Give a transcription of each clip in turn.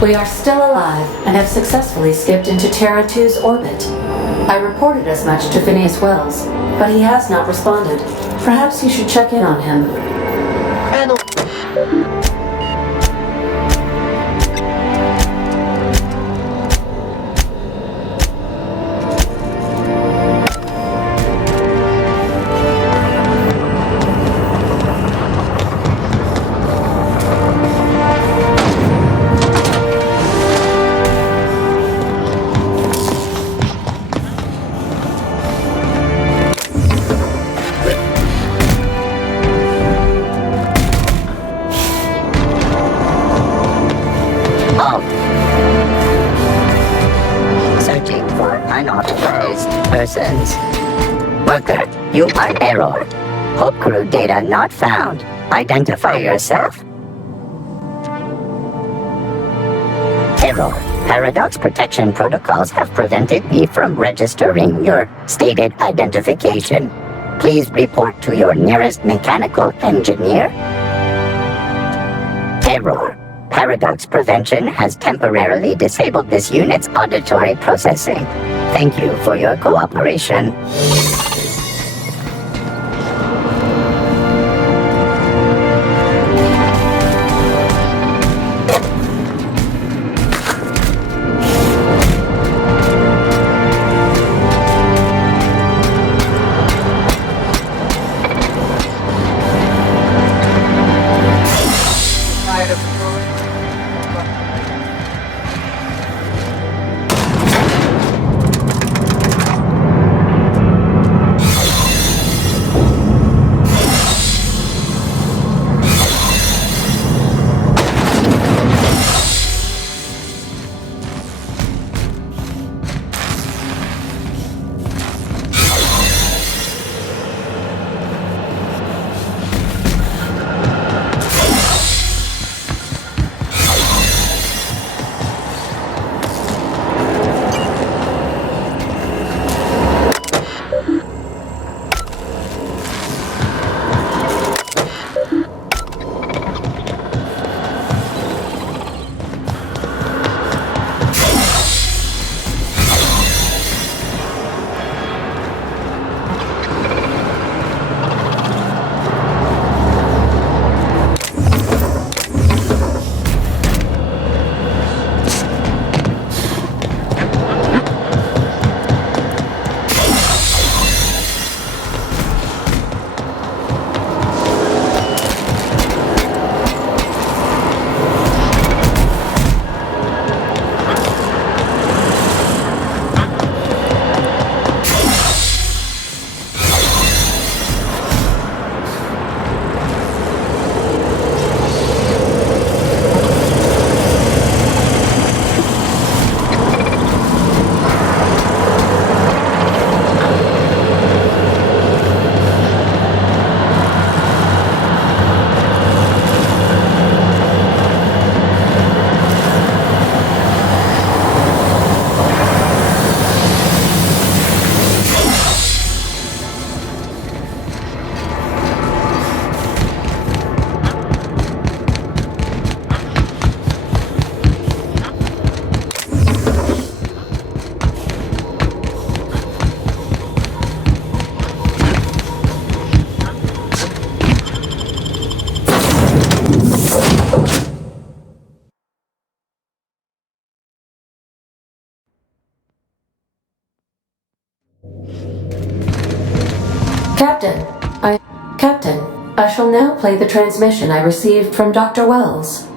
We are still alive and have successfully skipped into Terra 2's orbit. I reported as much to Phineas Wells, but he has not responded. Perhaps you should check in on him. Searching for unauthorized persons. Worker, you are error. Hope crew data not found. Identify yourself. Error. Paradox protection protocols have prevented me from registering your stated identification. Please report to your nearest mechanical engineer. Error. Paradox Prevention has temporarily disabled this unit's auditory processing. Thank you for your cooperation. Captain, I shall now play the transmission I received from Dr. Wells.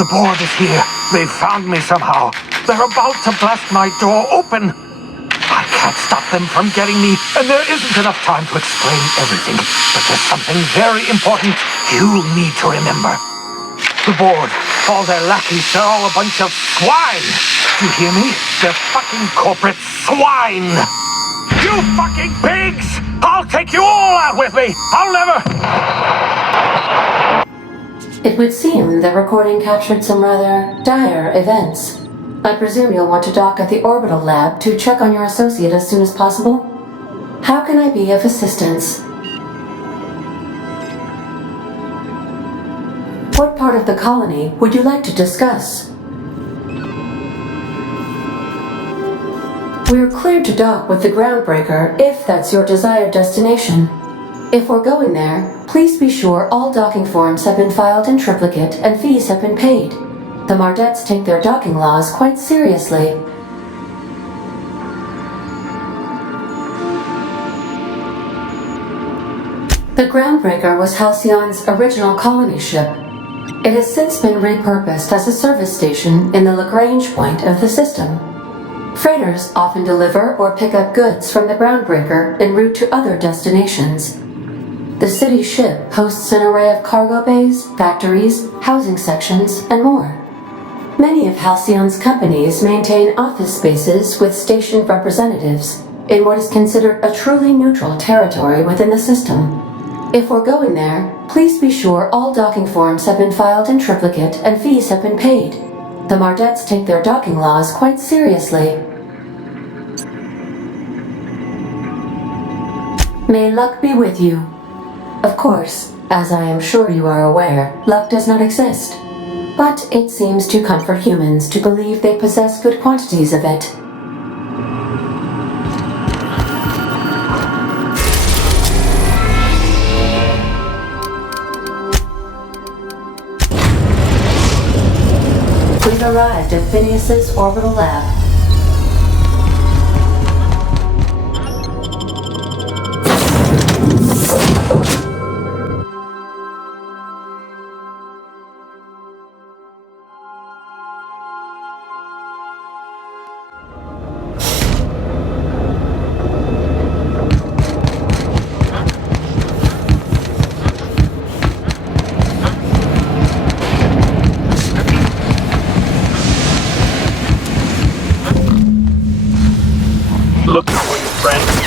The board is here. They've found me somehow. They're about to blast my door open. I can't stop them from getting me, and there isn't enough time to explain everything. But there's something very important you need to remember. The board, all their lackeys, they're all a bunch of swine. Do you hear me? They're fucking corporate swine. You fucking pigs! I'll take you all out with me! I'll never... It would seem the recording captured some rather dire events. I presume you'll want to dock at the orbital lab to check on your associate as soon as possible. How can I be of assistance? What part of the colony would you like to discuss? We're cleared to dock with the Groundbreaker if that's your desired destination. If we're going there, please be sure all docking forms have been filed in triplicate and fees have been paid. The Mardettes take their docking laws quite seriously. The Groundbreaker was Halcyon's original colony ship. It has since been repurposed as a service station in the Lagrange point of the system. Freighters often deliver or pick up goods from the Groundbreaker en route to other destinations. The city ship hosts an array of cargo bays, factories, housing sections, and more. Many of Halcyon's companies maintain office spaces with stationed representatives in what is considered a truly neutral territory within the system. If we're going there, please be sure all docking forms have been filed in triplicate and fees have been paid. The Mardettes take their docking laws quite seriously. May luck be with you. Of course, as I am sure you are aware, luck does not exist. But it seems to comfort humans to believe they possess good quantities of it. We've arrived at Phineas's orbital lab. Look for you, friend.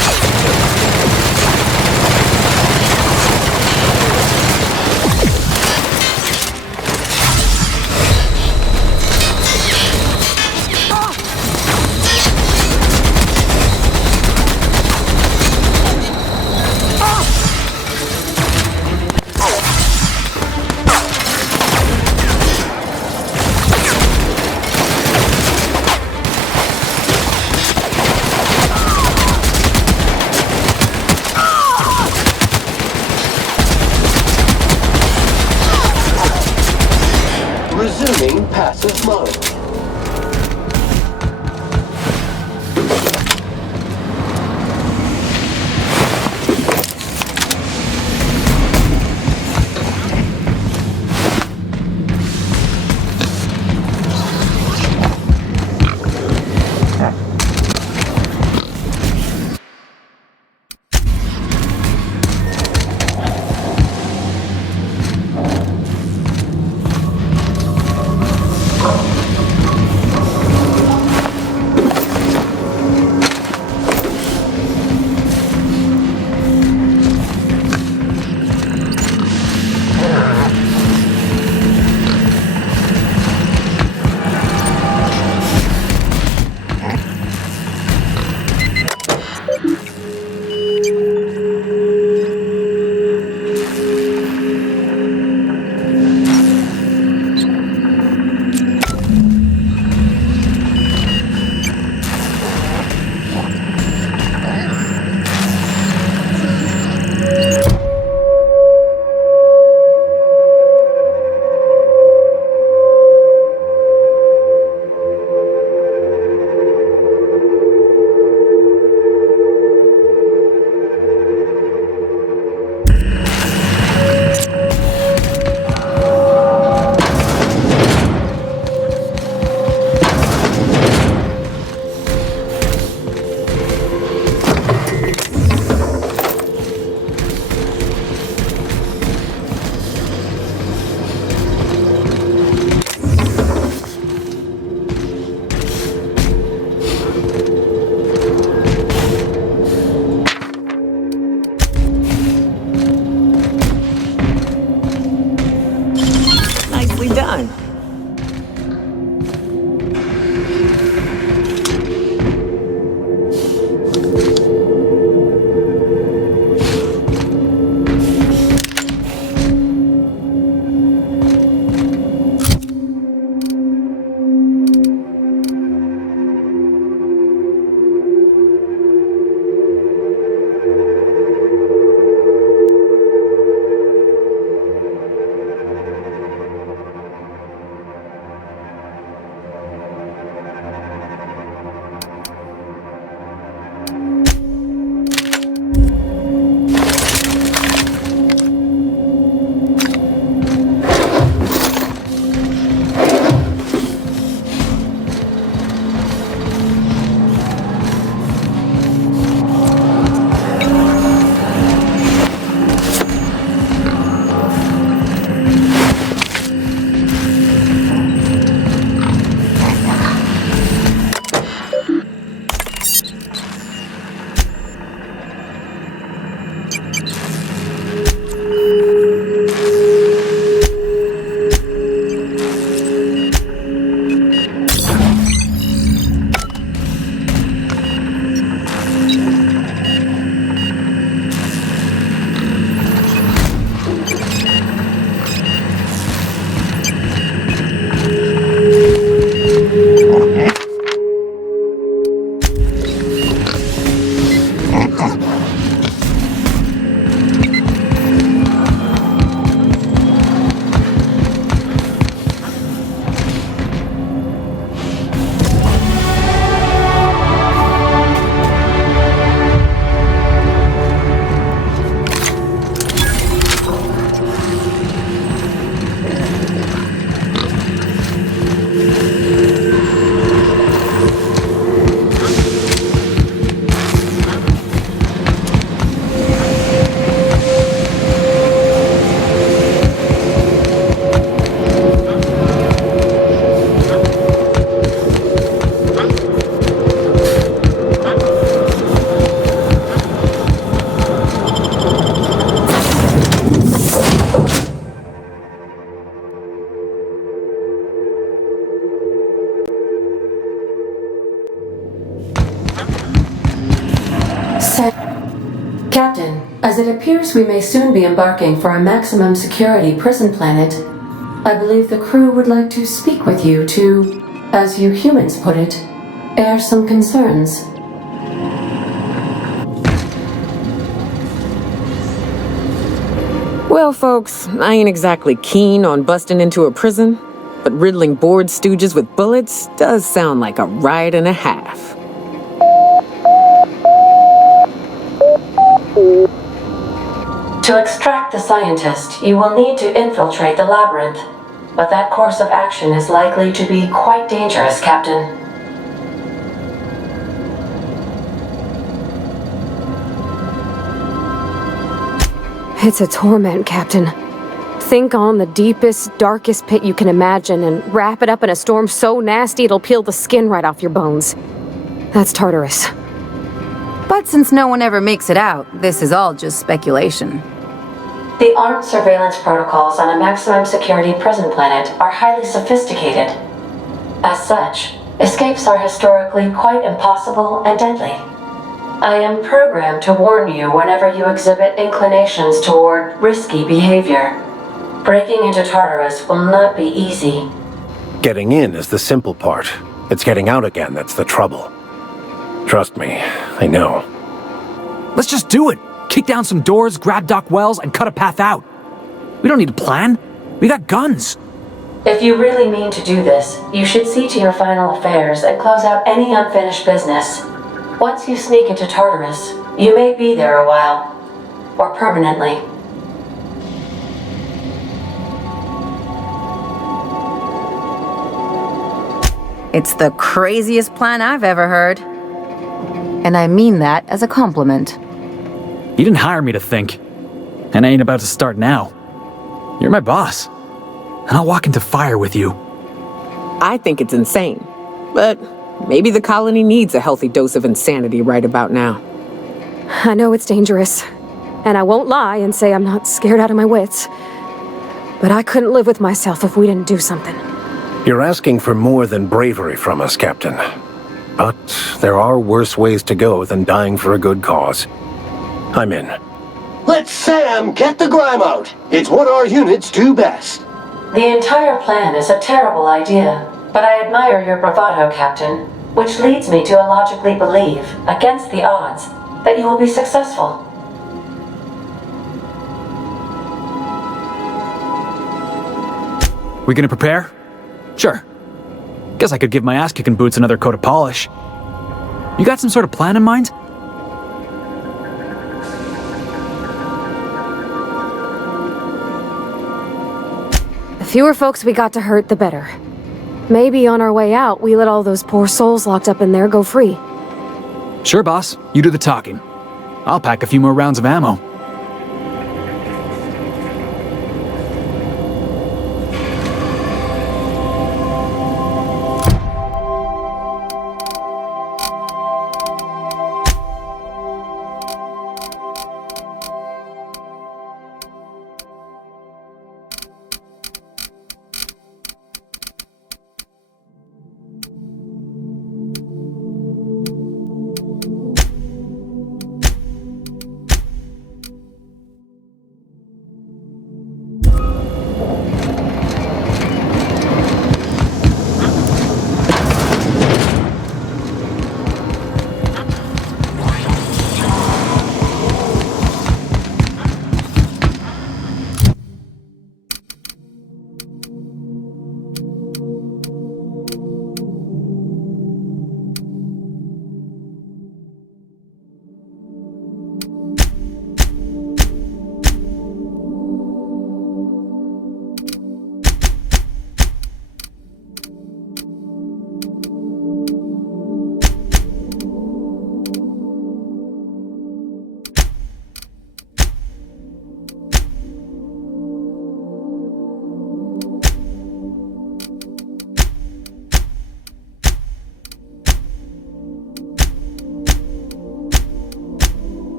Captain, as it appears we may soon be embarking for a maximum security prison planet, I believe the crew would like to speak with you to, as you humans put it, air some concerns. Well, folks, I ain't exactly keen on busting into a prison, but riddling bored stooges with bullets does sound like a ride and a half. To extract the scientist, you will need to infiltrate the labyrinth, but that course of action is likely to be quite dangerous, Captain. It's a torment, Captain. Think on the deepest, darkest pit you can imagine and wrap it up in a storm so nasty it'll peel the skin right off your bones. That's Tartarus. But since no one ever makes it out, this is all just speculation. The armed surveillance protocols on a maximum security prison planet are highly sophisticated. As such, escapes are historically quite impossible and deadly. I am programmed to warn you whenever you exhibit inclinations toward risky behavior. Breaking into Tartarus will not be easy. Getting in is the simple part. It's getting out again that's the trouble. Trust me, I know. Let's just do it! Kick down some doors, grab Doc Wells, and cut a path out. We don't need a plan. We got guns. If you really mean to do this, you should see to your final affairs and close out any unfinished business. Once you sneak into Tartarus, you may be there a while. Or permanently. It's the craziest plan I've ever heard. And I mean that as a compliment. You didn't hire me to think. And I ain't about to start now. You're my boss. And I'll walk into fire with you. I think it's insane, but maybe the colony needs a healthy dose of insanity right about now. I know it's dangerous, and I won't lie and say I'm not scared out of my wits. But I couldn't live with myself if we didn't do something. You're asking for more than bravery from us, Captain. But there are worse ways to go than dying for a good cause. I'm in. Let Sam get the grime out. It's what our units do best. The entire plan is a terrible idea, but I admire your bravado, Captain, which leads me to illogically believe, against the odds, that you will be successful. We gonna prepare? Sure. Guess I could give my ass-kicking boots another coat of polish. You got some sort of plan in mind? The fewer folks we got to hurt, the better. Maybe on our way out, we let all those poor souls locked up in there go free. Sure, boss. You do the talking. I'll pack a few more rounds of ammo.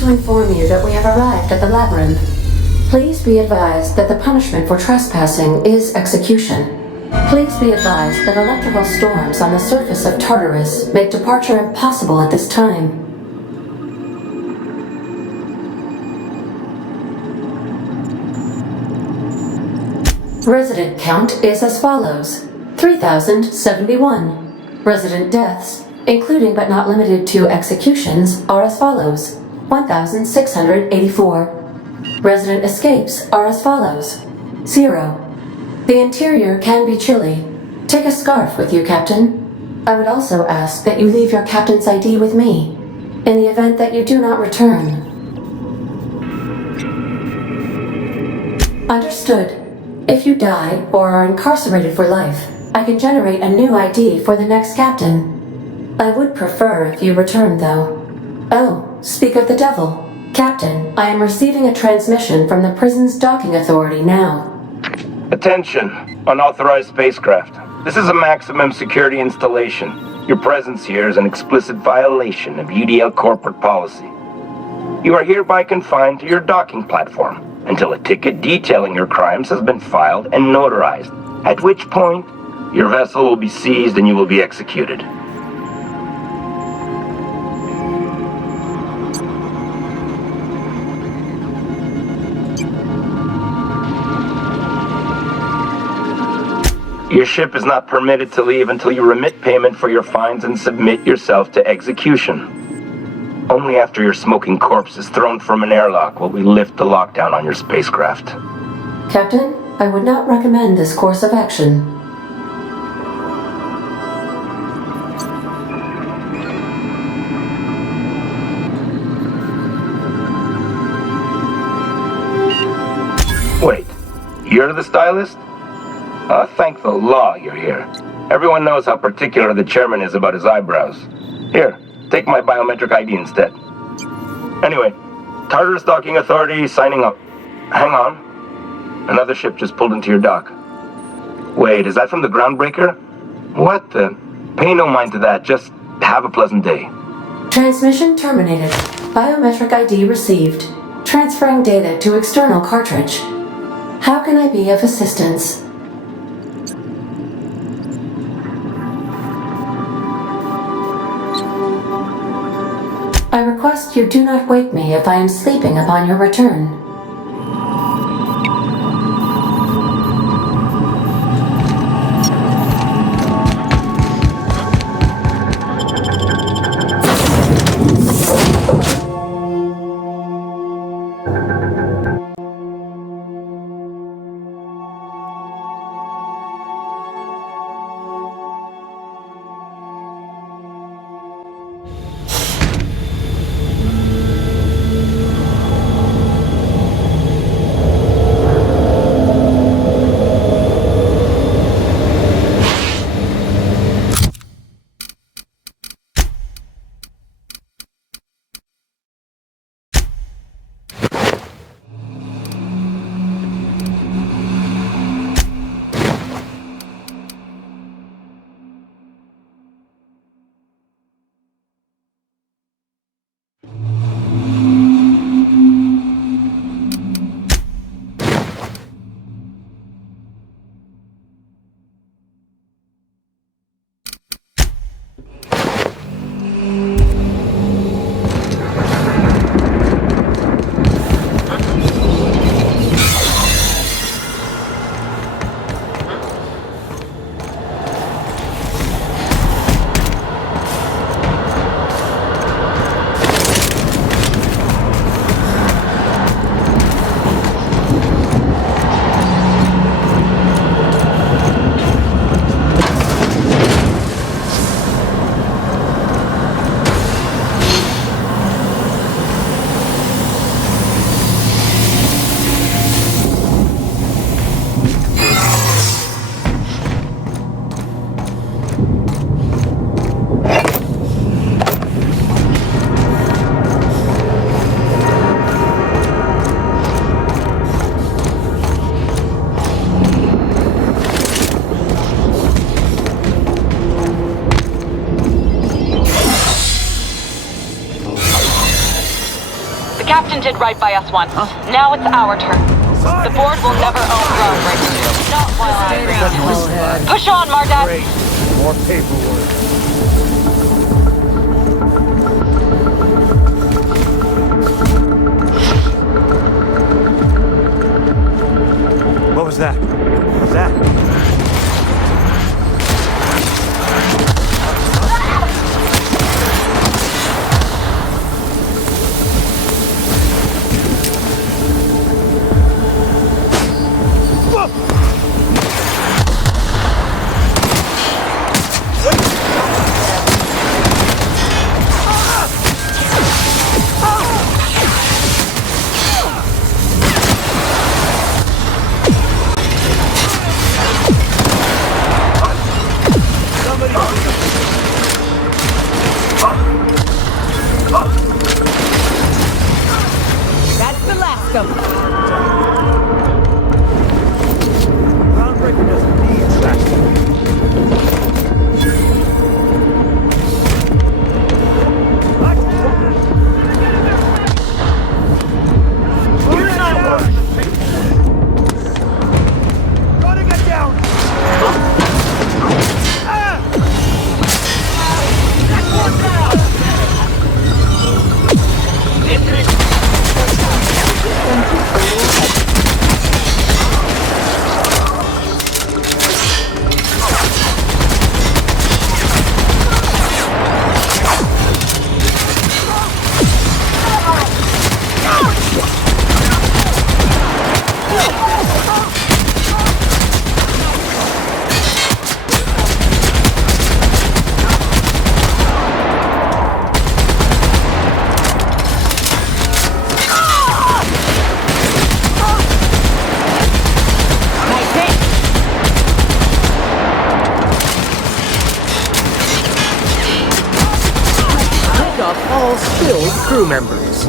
to inform you that we have arrived at the labyrinth. Please be advised that the punishment for trespassing is execution. Please be advised that electrical storms on the surface of Tartarus make departure impossible at this time. Resident count is as follows: 3,071. Resident deaths, including but not limited to executions, are as follows: 1,684. Resident escapes are as follows: 0. The interior can be chilly. Take a scarf with you, Captain. I would also ask that you leave your captain's ID with me, in the event that you do not return. Understood. If you die or are incarcerated for life, I can generate a new ID for the next captain. I would prefer if you return, though. Oh, speak of the devil. Captain, I am receiving a transmission from the prison's docking authority now. Attention, unauthorized spacecraft. This is a maximum security installation. Your presence here is an explicit violation of UDL corporate policy. You are hereby confined to your docking platform until a ticket detailing your crimes has been filed and notarized, at which point your vessel will be seized and you will be executed. Your ship is not permitted to leave until you remit payment for your fines and submit yourself to execution. Only after your smoking corpse is thrown from an airlock will we lift the lockdown on your spacecraft. Captain, I would not recommend this course of action. Wait, you're the stylist? Thank the law you're here. Everyone knows how particular the chairman is about his eyebrows. Here, take my biometric ID instead. Anyway, Tartarus Docking Authority signing up. Hang on. Another ship just pulled into your dock. Wait, is that from the groundbreaker? What the? Pay no mind to that, just have a pleasant day. Transmission terminated. Biometric ID received. Transferring data to external cartridge. How can I be of assistance? I request you do not wake me if I am sleeping upon your return. Captain did right by us once. Now it's our turn. The board will never own groundbreakers. Not while I reign. Push on, Mardat! Great. More paperwork. What was that? What was that? That's the last of them. Groundbreaker doesn't need traction. Gotta get down! All skilled crew members.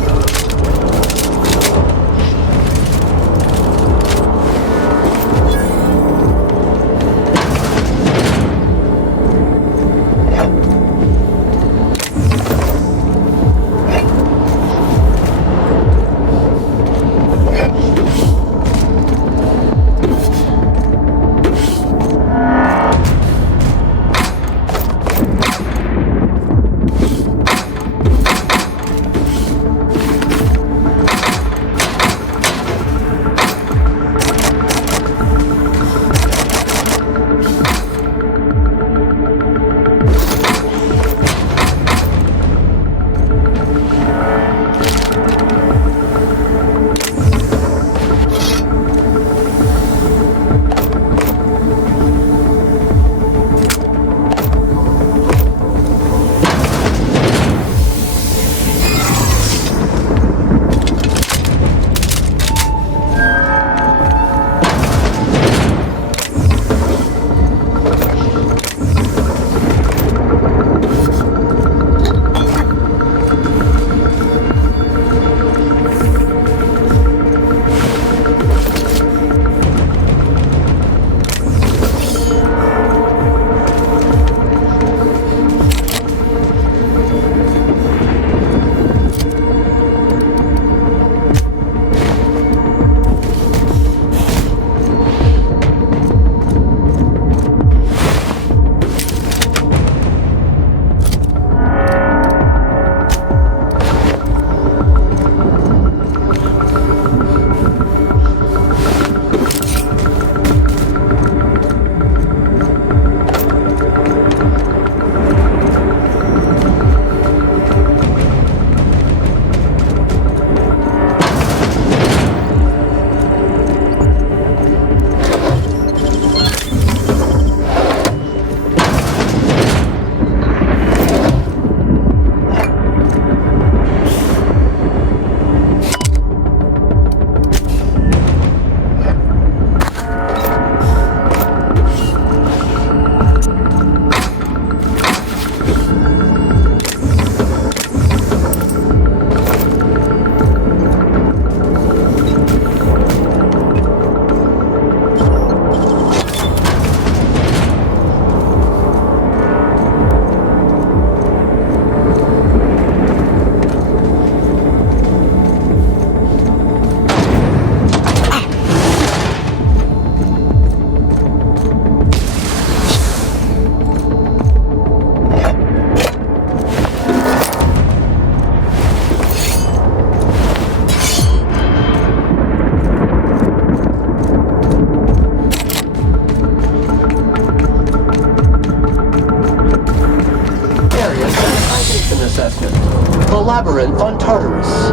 Labyrinth on Tartarus.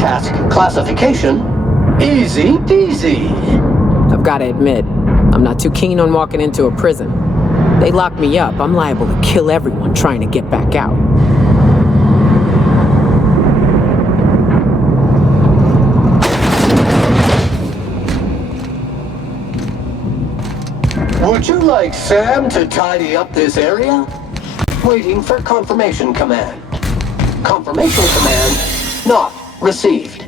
Task classification, easy peasy. I've gotta admit, I'm not too keen on walking into a prison. They lock me up, I'm liable to kill everyone trying to get back out. Would you like Sam to tidy up this area? Waiting for confirmation command. Confirmation command not received.